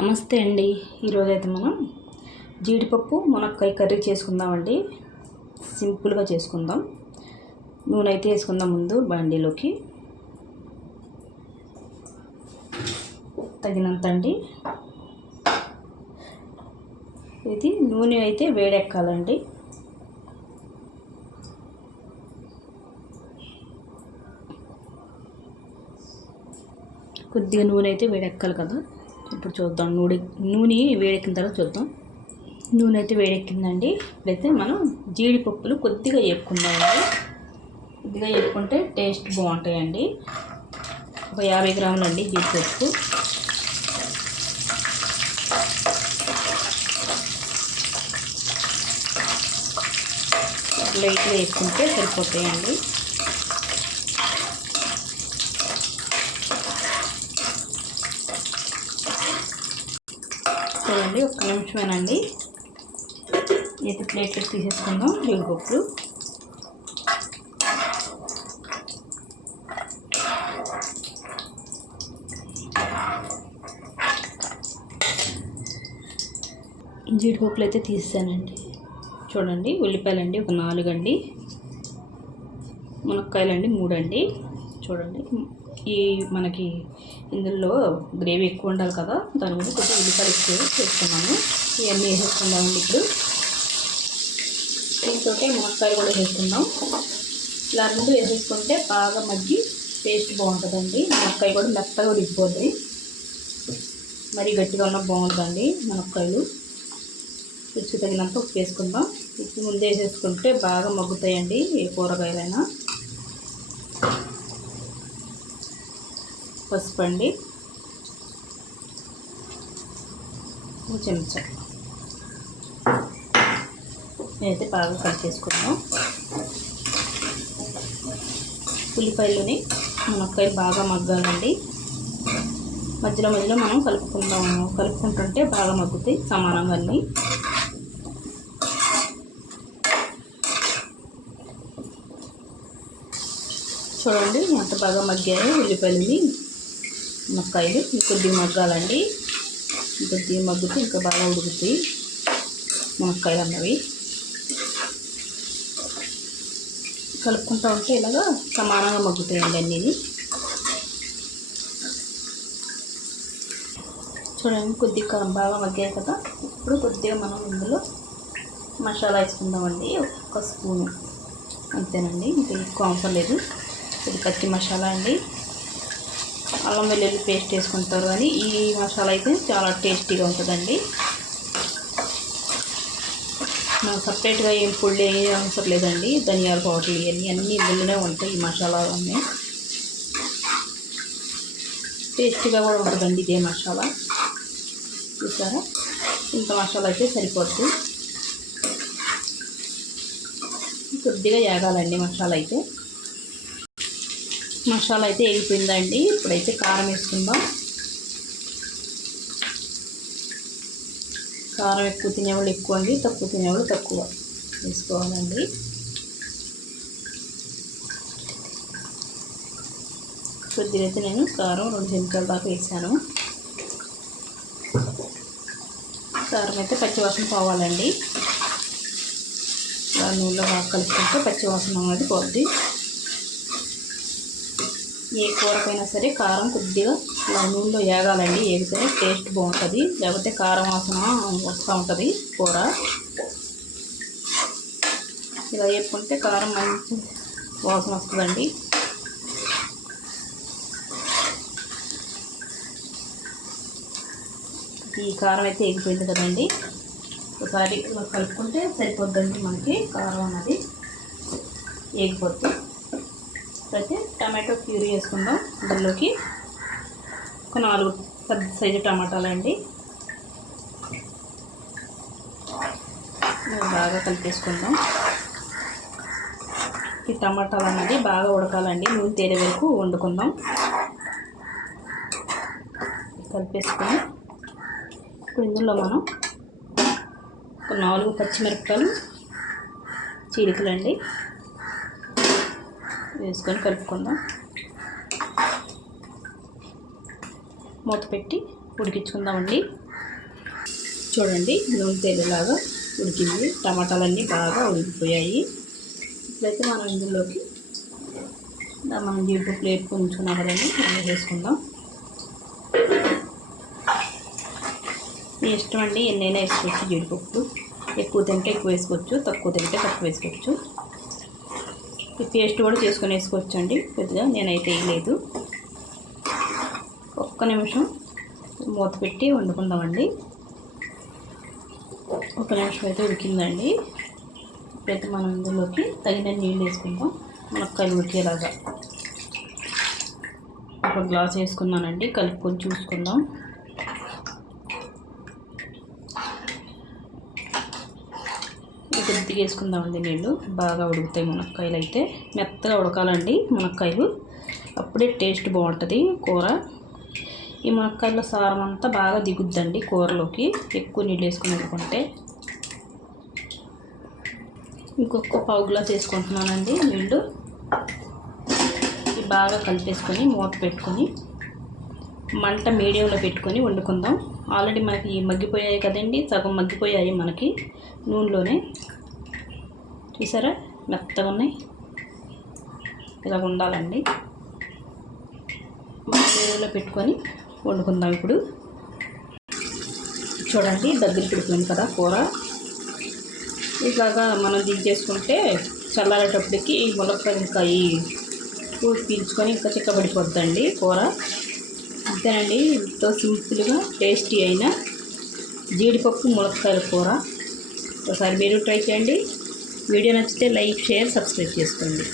నమస్తే అండి. ఈరోజు అయితే మనం జీడిపప్పు మునక్కాయ కర్రీ చేసుకుందామండి. సింపుల్గా చేసుకుందాం. నూనె అయితే వేసుకుందాం. ముందు బండిలోకి తగినంత అండి. ఇది నూనె అయితే వేడెక్కాలండి. కొద్దిగా నూనె అయితే వేడెక్కాలి కదా. ఇప్పుడు చూద్దాం. నూనె వేడెక్కిన తర్వాత చూద్దాం. నూనె అయితే వేడెక్కిందండి. ఇప్పుడైతే మనం జీడిపప్పులు కొద్దిగా వేపుకుందామండి. కొద్దిగా వేపుకుంటే టేస్ట్ బాగుంటాయండి. ఒక 50 గ్రాములు అండి జీడిపప్పు. లైట్గా వేసుకుంటే సరిపోతాయండి. చూడండి, ఒక్క నిమిషమేనండి. అయితే ప్లేట్లోకి తీసేసుకుందాం జీడిపప్పులు. జీడిపప్పులు అయితే తీసానండి. చూడండి, ఉల్లిపాయలండి ఒక 4 అండి, మునక్కాయలండి 3 అండి. చూడండి, ఈ మనకి ఇందులో గ్రేవీ ఎక్కువ ఉండాలి కదా, దాని గురించి కొంచెం ఉల్లిపాయలు ఎక్కువ వేసుకున్నాము. ఇవన్నీ వేసేసుకుందామండి. ఇప్పుడు దీంతో మునక్కాయలు కూడా వేసుకుందాం. ఇలా ముందు వేసేసుకుంటే బాగా మగ్గి టేస్ట్ బాగుంటుందండి. మునక్కాయ కూడా మెత్తగా ఉడికిపోతుంది. మరీ గట్టిగా ఉన్న బాగుంటుందండి మునక్కాయలు. రుచి తగినంత ఉప్పు వేసుకుందాం. ఉప్పు ముందే వేసేసుకుంటే బాగా మగ్గుతాయండి ఏ కూరగాయలైనా. పసుపు అండి ఒక చెంచా. నేనైతే బాగా కలిపేసుకున్నాం. ఉల్లిపాయలని మునక్కాయలు బాగా మగ్గాలండి. మధ్యలో మధ్యలో మనం కలుపుకుంటుంటే బాగా మగ్గుతాయి సమానంగా అన్నీ. చూడండి ఎంత బాగా మగ్గాయి ఉల్లిపాయలని మునక్కాయలు. కొద్దిగా మగ్గాలండి. కొద్దిగా మగ్గితే ఇంకా బాగా ఉడుకుతాయి మునక్కాయలు అన్నవి. కలుపుకుంటూ ఉంటే ఇలాగా సమానంగా మగ్గుతాయండి అన్నీ. చూడండి, కొద్దిగా బాగా మగ్గాయి కదా. ఇప్పుడు కొద్దిగా మనం ఇందులో మసాలా వేసుకుందామండి. ఒక స్పూను అంతేనండి, ఇంకా ఎక్కువ అవసరం లేదు. ఇది పచ్చి మసాలా అండి. అల్లం వెల్లుల్లి పేస్ట్ వేసుకుంటారు, కానీ ఈ మసాలా అయితే చాలా టేస్టీగా ఉంటుందండి. మనం సపరేట్గా ఏం పొడి ఏం అవసరం లేదండి. ధనియాల పౌడర్ ఇవన్నీ ఇందులోనే ఉంటాయి. ఈ మసాలా అన్నీ టేస్టీగా కూడా ఉంటుందండి ఇదే మసాలా. చూసారా, ఇంత మసాలా అయితే సరిపోతుంది. కొద్దిగా వేగాలండి మసాలా అయితే. మసాలా అయితే వేగిపోయిందండి. ఇప్పుడైతే కారం వేసుకుందాం. కారం ఎక్కువ తినేవాళ్ళు ఎక్కువ అండి, తక్కువ తినేవాళ్ళు తక్కువ వేసుకోవాలండి. కొద్దిగా అయితే నేను కారం 2 చెంచాల దాకా వేసాను. కారం అయితే పచ్చివాసన పోవాలండి. ఇలా నూనెలో బాగా కలుపుకుంటే పచ్చివాసన అనేది పోద్ది. ఏ కూరకైనా సరే కారం కొద్దిగా ఇలా నూనెలో వేగాలండి. వేగితేనే టేస్ట్ బాగుంటుంది, లేకపోతే కారం వాసన వస్తూ ఉంటుంది కూర. ఇలా వేపుకుంటే కారం మంచి వాసన వస్తుందండి. ఈ కారం అయితే వేగిపోయింది కదండి. ఒకసారి ఇలా కలుపుకుంటే సరిపోద్దండి. మనకి కారం అన్నది వేగిపోతుంది. అయితే టమాటో ప్యూరీ వేసుకుందాం. అందులోకి ఒక 4 పెద్ద సైజు టమాటాలండి. బాగా కలిపేసుకుందాం. ఈ టమాటాలు అన్నది బాగా ఉడకాలండి. నూనె తేలే వరకు వండుకుందాం. కలిపేసుకొని ఇప్పుడు ఇందులో మనం ఒక 4 పచ్చిమిరపకాయలు చీలికలండి వేసుకొని కలుపుకుందాం. మూత పెట్టి ఉడికించుకుందామండి. చూడండి నూనె తేలేలాగా ఉడికింది. టమాటాలన్నీ బాగా ఉడికిపోయాయి. ఇప్పుడైతే మనం ఇందులోకి మనం జీడిపప్పు ప్లేట్ ఉంచుకున్నాం కదండి, అన్నీ వేసుకుందాం. మీ ఇష్టం అండి, ఎన్నైనా వేసుకోవచ్చు. జీడిపప్పు ఎక్కువ తింటే ఎక్కువ వేసుకోవచ్చు, తక్కువ తింటే తక్కువ వేసుకోవచ్చు. ఈ పేస్ట్ కూడా చేసుకొని వేసుకోవచ్చు అండి. కొద్దిగా నేనైతే వేయలేదు. ఒక్క నిమిషం మూత పెట్టి వండుకుందామండి. ఒక నిమిషం అయితే ఉడికిందండి. ఇప్పుడైతే మనం ఇందులోకి తగిన నీళ్ళు వేసుకుందాం. మునక్కాయలు ఉడికేలాగా ఒక గ్లాస్ వేసుకున్నానండి. కలుపుకొని చూసుకుందాం. కొద్దిగా వేసుకుందామండి నీళ్ళు. బాగా ఉడుకుతాయి మునక్కాయలు. అయితే మెత్తగా ఉడకాలండి మునక్కాయలు, అప్పుడే టేస్ట్ బాగుంటుంది కూర. ఈ మునక్కాయల సారం అంతా బాగా దిగుద్దండి కూరలోకి, ఎక్కువ నీళ్ళు వేసుకుని వండుకుంటే. ఇంకొక పావు గ్లాస్ వేసుకుంటున్నానండి నీళ్ళు. బాగా కలిపేసుకొని మూత పెట్టుకొని మంట మీడియంలో పెట్టుకొని వండుకుందాం. ఆల్రెడీ మనకి మగ్గిపోయాయి కదండి, సగం మగ్గిపోయాయి మనకి నూనెలోనే. చూసారా మెత్తగా ఉన్నాయి. ఇలా ఉండాలండి. మీడియంలో పెట్టుకొని వండుకుందాం. ఇప్పుడు చూడండి దగ్గరికి పెడుతుంది కదా కూర. ఇలాగా మనం దించేసుకుంటే చల్లారేటప్పటికి ఈ ములక్కాయ ఇంకా ఈ పూలు పీల్చుకొని ఇంకా చిక్కబడిపోద్దండి కూర. అంతేనండి, ఎంతో సింపుల్గా టేస్టీ అయిన జీడిపప్పు ములక్కాయల కూర. ఒకసారి మీరు ట్రై చేయండి. వీడియో నచ్చితే లైక్, షేర్, సబ్స్క్రైబ్ చేసుకోండి.